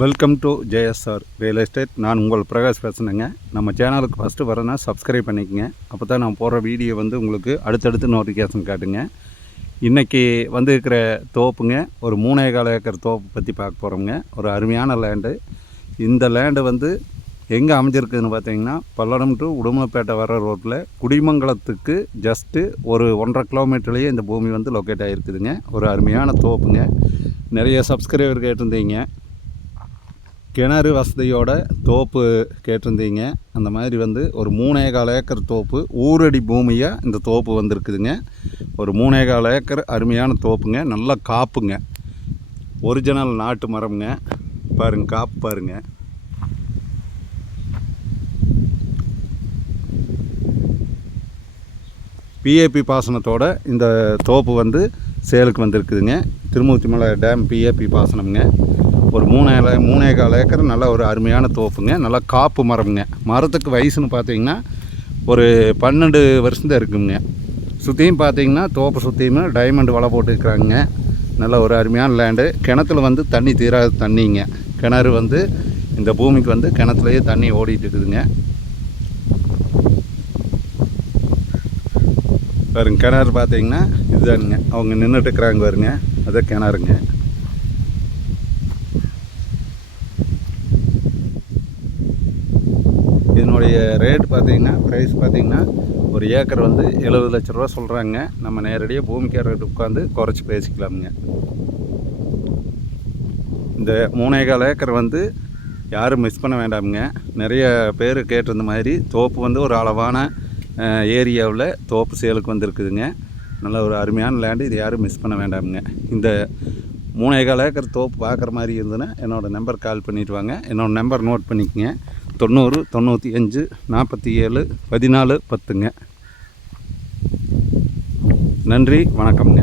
Welcome to JSR real estate. நான் உங்கள் பிரகாஷ் பேசுனேங்க. நம்ம சேனலுக்கு ஃபஸ்ட்டு வரேன்னா சப்ஸ்கிரைப் பண்ணிக்கங்க. அப்போ தான் நான் போடுற வீடியோ உங்களுக்கு அடுத்தடுத்து நோட்டிஃபிகேஷன் காட்டுங்க. இன்றைக்கி இருக்கிற தோப்புங்க, ஒரு 3.25 ஏக்கர் தோப்பு பற்றி பார்க்க போகிறோங்க. ஒரு அருமையான லேண்டு. இந்த லேண்டு எங்கே அமைஞ்சிருக்குதுன்னு பார்த்தீங்கன்னா, பல்லடம் டு உடுமலைப்பேட்டை வர ரோட்டில் குடிமங்கலத்துக்கு ஜஸ்ட்டு ஒரு 1.5 கிலோமீட்டர்லேயே இந்த பூமி லொக்கேட் ஆகிருக்குதுங்க. ஒரு அருமையான தோப்புங்க. நிறைய சப்ஸ்கிரைபர் கேட்டிருந்தீங்க, கிணறு வசதியோட தோப்பு கேட்டிருந்தீங்க. அந்த மாதிரி ஒரு 3.25 ஏக்கர் தோப்பு, ஊரடி பூமியாக இந்த தோப்பு வந்திருக்குதுங்க. ஒரு 3.25 ஏக்கர் அருமையான தோப்புங்க. நல்லா காப்புங்க, ஒரிஜினல் நாட்டு மரம்ங்க. பாருங்கள், காப்பு பாருங்கள். பிஏபி பாசனத்தோட இந்த தோப்பு சேலுக்கு வந்திருக்குதுங்க. திருமூர்த்திமலை டேம் பிஏபி பாசனம்ங்க. ஒரு 3.25 ஏக்கர் நல்ல ஒரு அருமையான தோப்புங்க. நல்லா காப்பு மரம்ங்க. மரத்துக்கு வயசுன்னு பார்த்தீங்கன்னா ஒரு 12 வருஷம் தான் இருக்குங்க. சுற்றியும் பார்த்தீங்கன்னா தோப்பு சுற்றியுமே டைமண்ட் வலை போட்டுருக்குறாங்க. நல்ல ஒரு அருமையான லேண்டு. கிணத்துல தண்ணி தீராத தண்ணிங்க. கிணறு இந்த பூமிக்கு கிணத்துலேயே தண்ணி ஓடிட்டு இருக்குதுங்க. பாருங்க, கிணறு பார்த்தீங்கன்னா இதுதானுங்க. அவங்க நின்றுட்டு இருக்கிறாங்க பாருங்க, அதான் கிணறுங்க. இதனுடைய ரேட் பார்த்தீங்கன்னா, ப்ரைஸ் பார்த்தீங்கன்னா ஒரு ஏக்கர் 70 லட்ச ரூபா சொல்கிறாங்க. நம்ம நேரடியாக பூமிக்காரர்கிட்ட உட்காந்து குறைச்சி பேசிக்கலாமுங்க. இந்த 3.25 ஏக்கர் யாரும் மிஸ் பண்ண வேண்டாமுங்க. நிறைய பேர் கேட்டிருந்த மாதிரி தோப்பு ஒரு அளவான ஏரியாவில் தோப்பு சேலுக்கு வந்திருக்குதுங்க. நல்ல ஒரு அருமையான லேண்டு. இது யாரும் மிஸ் பண்ண வேண்டாமுங்க. இந்த 3.25 ஏக்கர் தோப்பு பார்க்குற மாதிரி இருந்ததுன்னா என்னோடய நம்பர் கால் பண்ணிவிட்டு வாங்க. என்னோடய நம்பர் நோட் பண்ணிக்கங்க. 90 95 47 14 10ங்க. நன்றி, வணக்கம்ங்க.